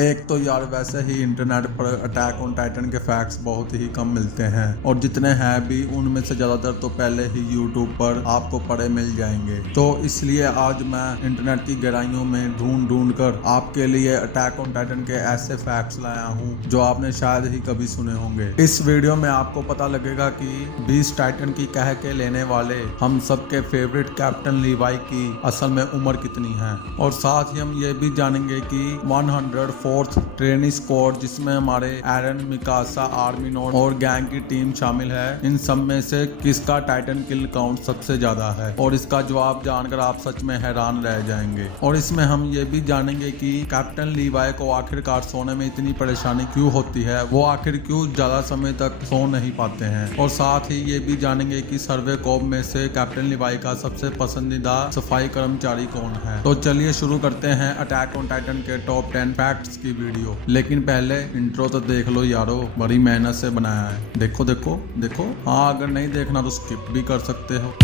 एक तो यार वैसे ही इंटरनेट पर अटैक ऑन टाइटन के फैक्ट्स बहुत ही कम मिलते हैं और जितने हैं भी उनमें से ज्यादातर तो पहले ही यूट्यूब पर आपको पड़े मिल जाएंगे। तो इसलिए आज मैं इंटरनेट की गहराइयों में ढूंढ कर आपके लिए अटैक ऑन टाइटन के ऐसे फैक्ट्स लाया हूँ जो आपने शायद ही कभी सुने होंगे। इस वीडियो में आपको पता लगेगा कि बीस्ट टाइटन की कह के लेने वाले हम सबके फेवरेट कैप्टन लीवाई की असल में उम्र कितनी है, और साथ ही हम ये भी जानेंगे कि 104th ट्रेनिंग स्क्वाड जिसमें हमारे एरन, मिकासा, आर्मी नोट और गैंग की टीम शामिल है, इन सब में से किसका टाइटन किल काउंट सबसे ज्यादा है। और इसका जवाब जानकर आप सच में हैरान रह जाएंगे। और इसमें हम ये भी जानेंगे कि कैप्टन लीवाई को आखिरकार सोने में इतनी परेशानी क्यों होती है, वो आखिर क्यों ज्यादा समय तक सो नहीं पाते हैं। और साथ ही ये भी जानेंगे कि सर्वे कॉप में से कैप्टन लीवाई का सबसे पसंदीदा सफाई कर्मचारी कौन है। तो चलिए शुरू करते हैं अटैक ऑन टाइटन के टॉप 10 फैक्ट्स की वीडियो। लेकिन पहले इंट्रो तो देख लो यारो, बड़ी मेहनत से बनाया है। देखो देखो देखो। हाँ, अगर नहीं देखना तो स्किप भी कर सकते हो।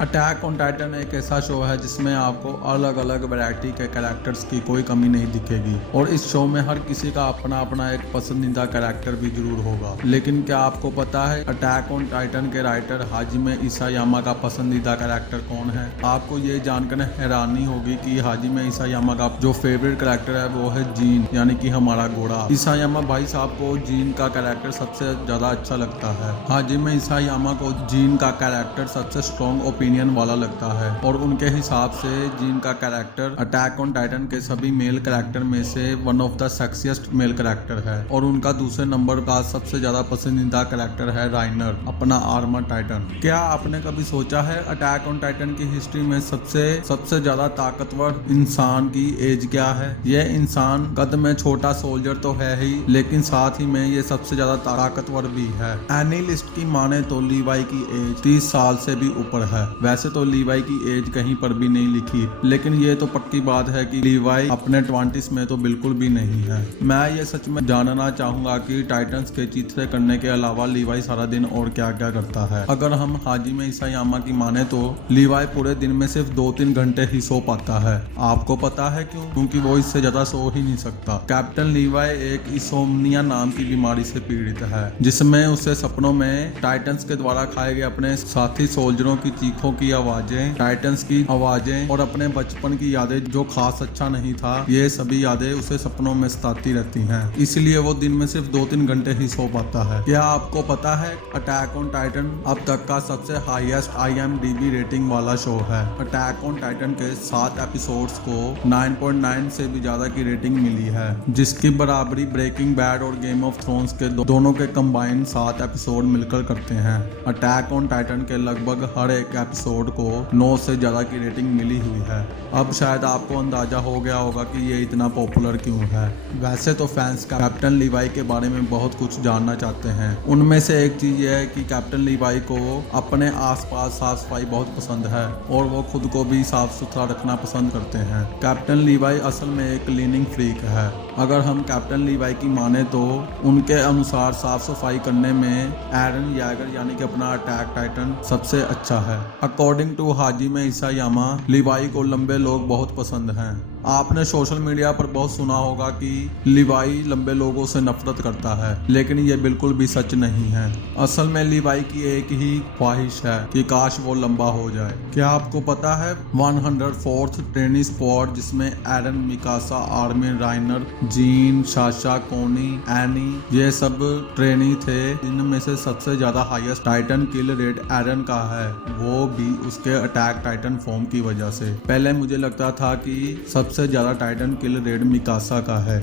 अटैक ऑन टाइटन एक ऐसा शो है जिसमें आपको अलग अलग वैरायटी के कैरेक्टर्स की कोई कमी नहीं दिखेगी और इस शो में हर किसी का अपना अपना एक पसंदीदा कैरेक्टर भी जरूर होगा। लेकिन क्या आपको पता है अटैक ऑन टाइटन के राइटर हाजिमे इसायामा का पसंदीदा कैरेक्टर कौन है? आपको ये जानकर हैरानी होगी कि हाजिमे इसायामा का जो फेवरेट कैरेक्टर है वो है जीन, यानी कि हमारा घोड़ा। इसायामा भाई साहब को जीन का कैरेक्टर सबसे ज्यादा अच्छा लगता है। हाजिमे इसायामा को जीन का कैरेक्टर सबसे स्ट्रॉन्ग ओपिनियन वाला लगता है और उनके हिसाब से जीन का कैरेक्टर अटैक ऑन टाइटन के सभी मेल कैरेक्टर में से one of the sexiest male character है। और उनका दूसरे नंबर का सबसे ज्यादा पसंदीदा कैरेक्टर है राइनर, अपना आर्मर टाइटन। क्या आपने कभी सोचा है अटैक ऑन टाइटन की हिस्ट्री में सबसे ज्यादा ताकतवर इंसान की एज क्या है? यह इंसान कद में छोटा सोल्जर तो है ही, लेकिन साथ ही में ये सबसे ज्यादा ताकतवर भी है। एनी लिस्ट की माने तो लीवाई की एज 30 साल से भी ऊपर है। वैसे तो लीवाई की एज कहीं पर भी नहीं लिखी, लेकिन ये तो पक्की बात है कि लीवाई अपने 20s में तो बिल्कुल भी नहीं है। मैं ये सच में जानना चाहूंगा कि टाइटन्स के चित्रे करने के अलावा लीवाई सारा दिन और क्या क्या करता है। अगर हम हाजिमे इसायामा की माने तो लीवाई पूरे दिन में सिर्फ 2-3 घंटे ही सो पाता है। आपको पता है क्यों? क्योंकि वो इससे ज्यादा सो ही नहीं सकता। कैप्टन लीवाई एक इंसोम्निया नाम की बीमारी से पीड़ित है, जिसमें उसे सपनों में टाइटन्स के द्वारा खाए गए अपने साथी सोल्जरों की चीखों की आवाजें, टाइटन्स की आवाजें और अपने बचपन की यादें जो खास अच्छा नहीं था, ये सभी यादें उसे सपनों में सताती रहती हैं। इसलिए वो दिन में सिर्फ 2-3 घंटे ही सो पाता है। क्या आपको पता है अटैक ऑन टाइटन अब तक का सबसे हाईएस्ट IMDb रेटिंग वाला शो है। अटैक ऑन टाइटन के 7 एपिसोड्स को 9.9 से भी ज्यादा की रेटिंग मिली है, जिसकी बराबरी ब्रेकिंग बैड और गेम ऑफ थ्रोन्स के दोनों के कंबाइन 7 एपिसोड मिलकर करते हैं। अटैक ऑन टाइटन के लगभग हर एक एपिसोड को 9 से ज्यादा की रेटिंग मिली हुई है। अब शायद आपको अंदाजा हो गया होगा कि ये इतना पॉपुलर क्यों है। वैसे तो फैंस कैप्टन लीवाई के बारे में बहुत कुछ जानना चाहते हैं। उनमें से एक चीज ये है कि कैप्टन लीवाई को अपने आसपास साफ सफाई बहुत पसंद है और वो खुद को भी साफ सुथरा रखना पसंद करते हैं। कैप्टन लीवाई असल में एक क्लीनिंग फ्रीक है। अगर हम कैप्टन लीवाई की माने तो उनके अनुसार साफ सफाई करने में एरन यागर यानी कि अपना अटैक टाइटन सबसे अच्छा है। अकॉर्डिंग टू हाजिमे इसायामा, लीवाई को लंबे लोग बहुत पसंद हैं। आपने सोशल मीडिया पर बहुत सुना होगा कि लीवाई लंबे लोगों से नफरत करता है, लेकिन ये बिल्कुल भी सच नहीं है। असल में लीवाई की एक ही ख्वाहिश है कि काश वो लंबा हो जाए। क्या आपको पता है 104th ट्रेनिंग स्क्वाड जिसमें Eren, Mikasa, Armin, Reiner, Jean, Sasha, Connie, Annie ये सब ट्रेनी थे, जिनमें से सबसे ज्यादा highest titan kill rate Eren का है, वो भी उसके अटैक टाइटन फॉर्म की वजह से। पहले मुझे लगता था कि सबसे ज्यादा टाइटन किल रेट मिकासा का है,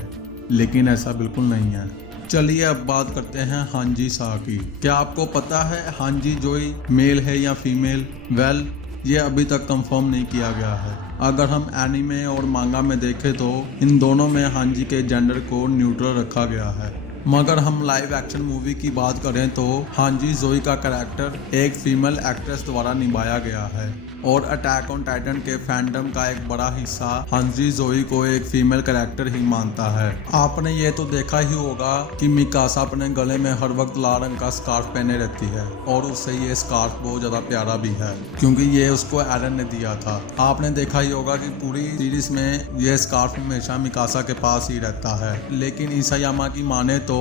लेकिन ऐसा बिल्कुल नहीं है। चलिए अब बात करते हैं हांजी सा की। क्या आपको पता है हांजी जोई मेल है या फीमेल? वेल, ये अभी तक कंफर्म नहीं किया गया है। अगर हम एनीमे और मांगा में देखें तो इन दोनों में हांजी के जेंडर को न्यूट्रल रखा गया है। मगर हम लाइव एक्शन मूवी की बात करें तो हांजी जोई का कैरेक्टर एक फीमेल एक्ट्रेस द्वारा निभाया गया है और अटैक ऑन टाइटन के फैंडम का एक बड़ा हिस्सा हांजी जोई को एक फीमेल कैरेक्टर ही मानता है। आपने ये तो देखा ही होगा कि मिकासा अपने गले में हर वक्त लाल रंग का स्कार्फ पहने रहती है और उससे ये स्कार्फ बहुत ज्यादा प्यारा भी है क्योंकि ये उसको एरन ने दिया था। आपने देखा ही होगा कि पूरी सीरीज में ये स्कार्फ हमेशा मिकासा के पास ही रहता है। लेकिन इसायामा की माने तो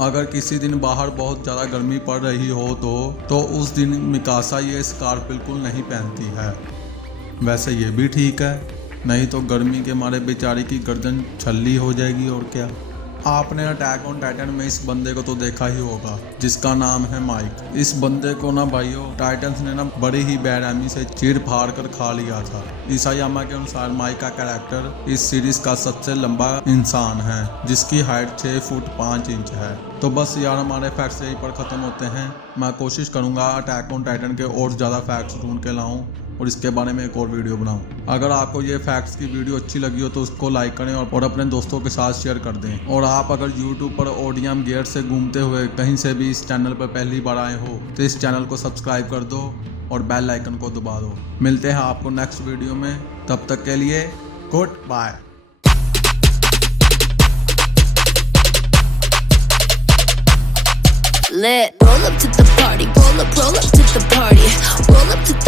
अगर किसी दिन बाहर बहुत ज्यादा गर्मी पड़ रही हो तो उस दिन मिकासा ये स्कार्फ बिल्कुल नहीं पहनती है। वैसे ये भी ठीक है, नहीं तो गर्मी के मारे बेचारी की गर्दन छल्ली हो जाएगी और क्या। आपने अटैक ऑन टाइटन में इस बंदे को तो देखा ही होगा जिसका नाम है माइक। इस बंदे को ना भाइयों टाइटन्स ने ना बड़ी ही बेरहमी से चीर फाड़ कर खा लिया था। इसायामा के अनुसार माइक का कैरेक्टर इस सीरीज का सबसे लंबा इंसान है जिसकी हाइट 6 फुट 5 इंच है। तो बस यार हमारे फैक्ट्स यहीं पर ख़त्म होते हैं। मैं कोशिश करूँगा अटैक ऑन टाइटन के और ज़्यादा फैक्ट्स ढूंढ के लाऊं और इसके बारे में एक और वीडियो बनाऊं। अगर आपको ये फैक्ट्स की वीडियो अच्छी लगी हो तो उसको लाइक करें और अपने दोस्तों के साथ शेयर कर दें। और आप अगर YouTube पर ओडियम गियर से घूमते हुए कहीं से भी इस चैनल पर पहली बार आए हो तो इस चैनल को सब्सक्राइब कर दो और बेल आइकन को दबा दो। मिलते हैं आपको नेक्स्ट वीडियो में, तब तक के लिए good bye. Lit. Roll up to the party, roll up to the party, roll up to the